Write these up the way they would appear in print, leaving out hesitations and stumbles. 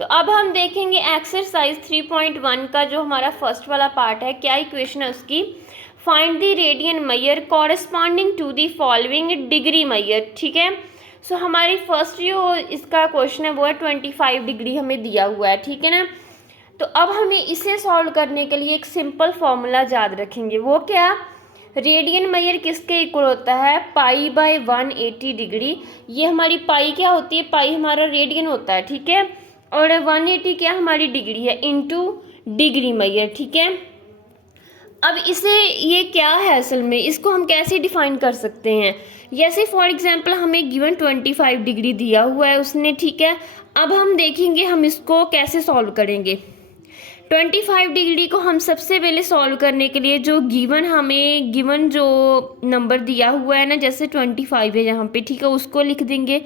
तो अब हम देखेंगे एक्सरसाइज 3.1 का जो हमारा फर्स्ट वाला पार्ट है, क्या इक्वेशन है उसकी। Find the radian measure corresponding to the following degree measure. ठीक है, सो हमारी फर्स्ट जो इसका क्वेश्चन है वो है 25 डिग्री हमें दिया हुआ है। ठीक है ना, तो अब हमें इसे सॉल्व करने के लिए एक सिंपल फॉर्मूला याद रखेंगे। वो क्या, रेडियन मेजर किसके इक्वल होता है, पाई बाय 180 डिग्री। ये हमारी पाई क्या होती है, पाई हमारा रेडियन होता है। ठीक है, और 180 क्या हमारी डिग्री है, इनटू डिग्री मेजर। ठीक है, अब इसे ये क्या है असल में, इसको हम कैसे डिफाइन कर सकते हैं। जैसे फॉर एग्जांपल हमें गिवन 25 डिग्री दिया हुआ है उसने। ठीक है, अब हम देखेंगे हम इसको कैसे सॉल्व करेंगे। 25 डिग्री को हम सबसे पहले सॉल्व करने के लिए जो गिवन जो नंबर दिया हुआ है ना, जैसे 25 है यहाँ पे, ठीक है, उसको लिख देंगे।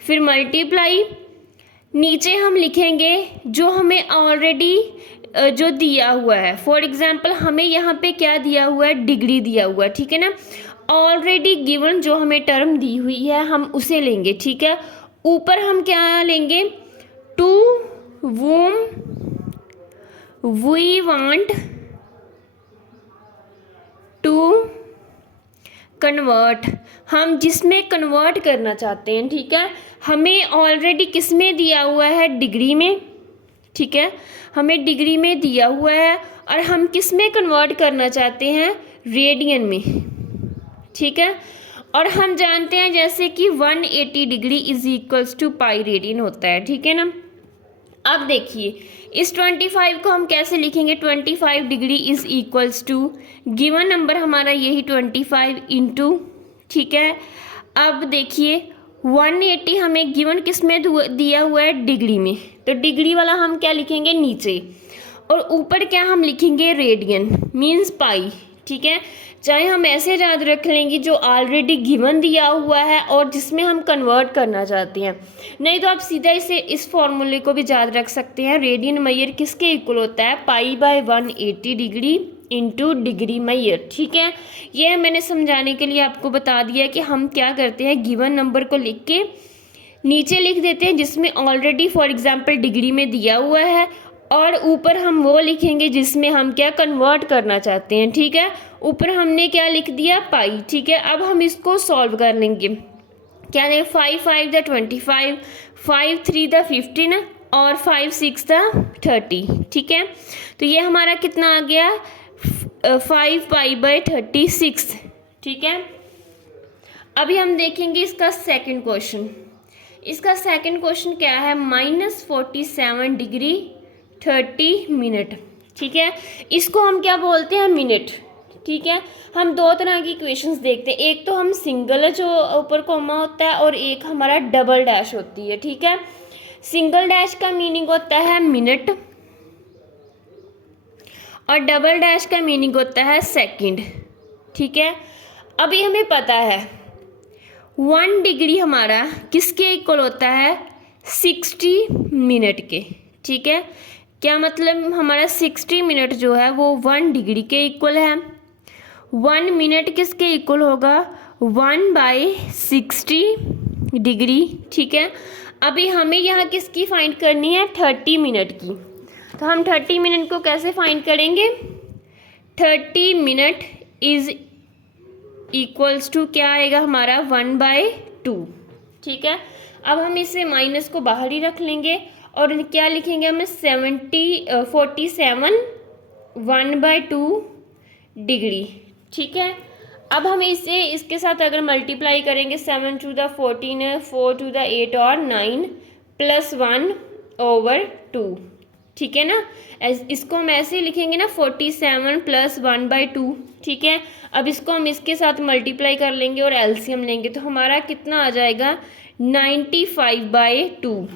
फिर मल्टीप्लाई, नीचे हम लिखेंगे जो हमें ऑलरेडी जो दिया हुआ है। फॉर एग्जांपल हमें यहाँ पे क्या दिया हुआ है, डिग्री दिया हुआ है। ठीक है ना, ऑलरेडी गिवन जो हमें टर्म दी हुई है हम उसे लेंगे। ठीक है, ऊपर हम क्या लेंगे, to whom we want to convert, हम जिसमें कन्वर्ट करना चाहते हैं। ठीक है, हमें ऑलरेडी किस में दिया हुआ है, डिग्री में। ठीक है, हमें डिग्री में दिया हुआ है और हम किस में कन्वर्ट करना चाहते हैं, रेडियन में। ठीक है, और हम जानते हैं जैसे कि 180 degree is equals to pi radian होता है। ठीक है ना, अब देखिए इस 25 को हम कैसे लिखेंगे, 25 degree is equals to given number हमारा यही 25 इंटू। ठीक है, अब देखिए 180 हमें गिवन किस में दिया हुआ है, डिग्री में, तो डिग्री वाला हम क्या लिखेंगे नीचे, और ऊपर क्या हम लिखेंगे, रेडियन मीन्स पाई। ठीक है, चाहे हम ऐसे याद रख लेंगे जो ऑलरेडी गिवन दिया हुआ है और जिसमें हम कन्वर्ट करना चाहते हैं, नहीं तो आप सीधा इसे इस फॉर्मूले को भी याद रख सकते हैं। रेडियन मेजर किसके इक्वल होता है, pi by 180 degree into degree measure. ठीक है, ये मैंने समझाने के लिए आपको बता दिया कि हम क्या करते हैं, गिवन नंबर को लिख के नीचे लिख देते हैं जिसमें ऑलरेडी फॉर एग्जांपल डिग्री में दिया हुआ है, और ऊपर हम वो लिखेंगे जिसमें हम क्या कन्वर्ट करना चाहते हैं। ठीक है, ऊपर हमने क्या लिख दिया, पाई। ठीक है, अब हम इसको सॉल्व कर लेंगे। क्या दें, 5 5 द 25, 5 3 द 15 और 5 6 द 30। ठीक है, तो ये हमारा कितना आ गया, 5 पाई बाय 36। ठीक है, अभी हम देखेंगे इसका सेकंड क्वेश्चन। इसका सेकंड क्वेश्चन क्या है, -47 डिग्री 30 मिनट। ठीक है, इसको हम क्या बोलते हैं, मिनट। ठीक है, हम दो तरह की इक्वेशंस देखते हैं, एक तो हम सिंगल जो ऊपर कॉमा होता है और एक हमारा डबल डैश होती है। ठीक है, सिंगल डैश का मीनिंग होता है मिनट और डबल डैश का मीनिंग होता है सेकंड। ठीक है, अभी हमें पता है 1 डिग्री हमारा किसके इक्वल होता है, 60 मिनट के। ठीक है, क्या मतलब हमारा 60 मिनट जो है वो 1 डिग्री के इक्वल है। 1 मिनट किसके इक्वल होगा, 1/60 डिग्री। ठीक है, अभी हमें यहाँ किसकी फाइंड करनी है, 30 मिनट की। तो हम 30 मिनट को कैसे फाइंड करेंगे, 30 मिनट इज इक्वल्स टू क्या आएगा हमारा, 1/2। ठीक है, अब हम इसे माइनस को बाहर ही रख लेंगे और क्या लिखेंगे हमें, 47 1/2 डिग्री। ठीक है, अब हम इसे इसके साथ अगर मल्टीप्लाई करेंगे, 7 to the 14, 4 to the 8 और 9 + 1/2। ठीक है ना, इसको हम ऐसे ही लिखेंगे ना, 47 + 1/2। ठीक है, अब इसको हम इसके साथ मल्टीप्लाई कर लेंगे और एलसीएम लेंगे, तो हमारा कितना आ जाएगा, 95/2,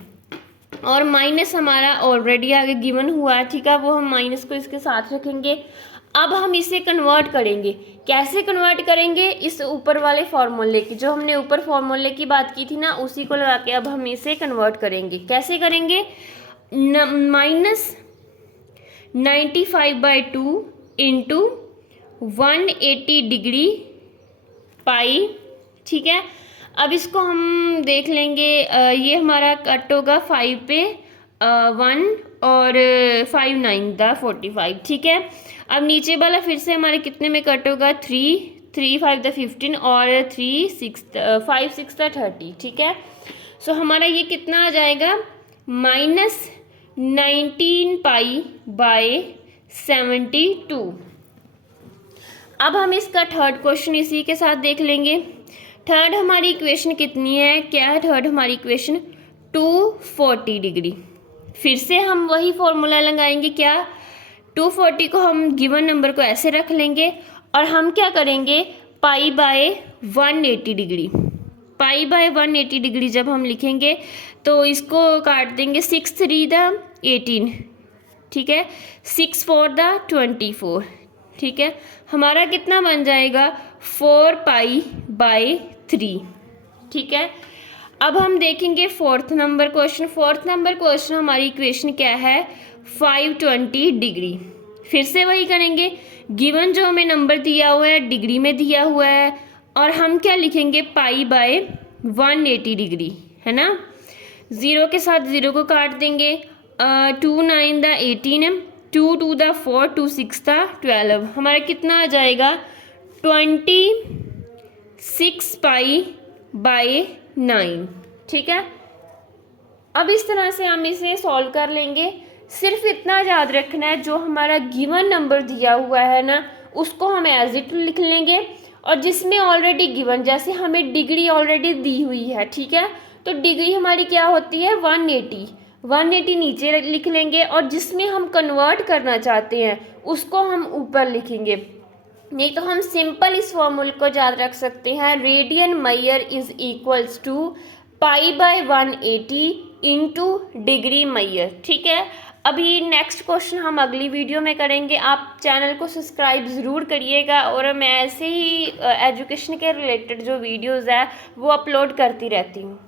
और माइनस हमारा ऑलरेडी आगे गिवन हुआ है। ठीक है, वो हम माइनस को इसके साथ रखेंगे। अब हम इसे कन्वर्ट करेंगे, कैसे कन्वर्ट करेंगे, इस ऊपर वाले फार्मूले की, जो हमने ऊपर फार्मूले की बात की थी ना, उसी को लगा के अब हम इसे कन्वर्ट करेंगे। कैसे करेंगे, -95/2 इंटू 180 डिग्री पाई। ठीक है, अब इसको हम देख लेंगे, ये हमारा कट होगा 5 पे 1 और 5 9 द 45, ठीक है। अब नीचे वाला फिर से हमारे कितने में कट होगा, 3 5 द 15 और 5 6 द 30, ठीक है। सो हमारा ये कितना आ जाएगा, -19 पाई बाय 72। अब हम इसका थर्ड क्वेश्चन इसी के साथ देख लेंगे। थर्ड हमारी इक्वेशन कितनी है, क्या है थर्ड हमारी इक्वेशन, 240 डिग्री। फिर से हम वही फॉर्मूला लगाएंगे, क्या, 240 को हम गिवन नंबर को ऐसे रख लेंगे और हम क्या करेंगे, पाई by 180 degree. Pi by 180 degree जब हम लिखेंगे तो इसको काट देंगे, 6 3 द 18, ठीक है, 6 4 द 24, ठीक है। हमारा कितना बन जाएगा, 4 पाई बाय 3, ठीक है। अब हम देखेंगे fourth number question. Fourth number question हमारी इक्वेशन क्या है, 520 डिग्री। फिर से वही करेंगे, गिवन जो हमें नंबर दिया हुआ है डिग्री में दिया हुआ है और हम क्या लिखेंगे, पाई बाय 180 डिग्री, है ना। 0 के साथ 0 को काट देंगे, 2 9 द 18, 2 2 द 4, 2 6 द 12, हमारा कितना आ जाएगा, 26 पाई बाय 9, ठीक है। अब इस तरह से हम इसे सॉल्व कर लेंगे। सिर्फ इतना याद रखना है, जो हमारा गिवन नंबर दिया हुआ है ना, उसको हम एज इट लिख लेंगे, और जिसमें ऑलरेडी गिवन, जैसे हमें डिग्री ऑलरेडी दी हुई है, ठीक है, तो डिग्री हमारी क्या होती है, 180 नीचे लिख लेंगे, और जिसमें हम कन्वर्ट करना चाहते हैं उसको हम ऊपर लिखेंगे। नहीं तो हम सिंपल इस फॉर्मूले को याद रख सकते हैं, radian measure is equals to pi by 180 into degree measure, ठीक है। अभी नेक्स्ट क्वेश्चन हम अगली वीडियो में करेंगे। आप चैनल को सब्सक्राइब ज़रूर करिएगा, और मैं ऐसे ही एजुकेशन के रिलेटेड जो वीडियोज़ है वो अपलोड करती रहती हूँ।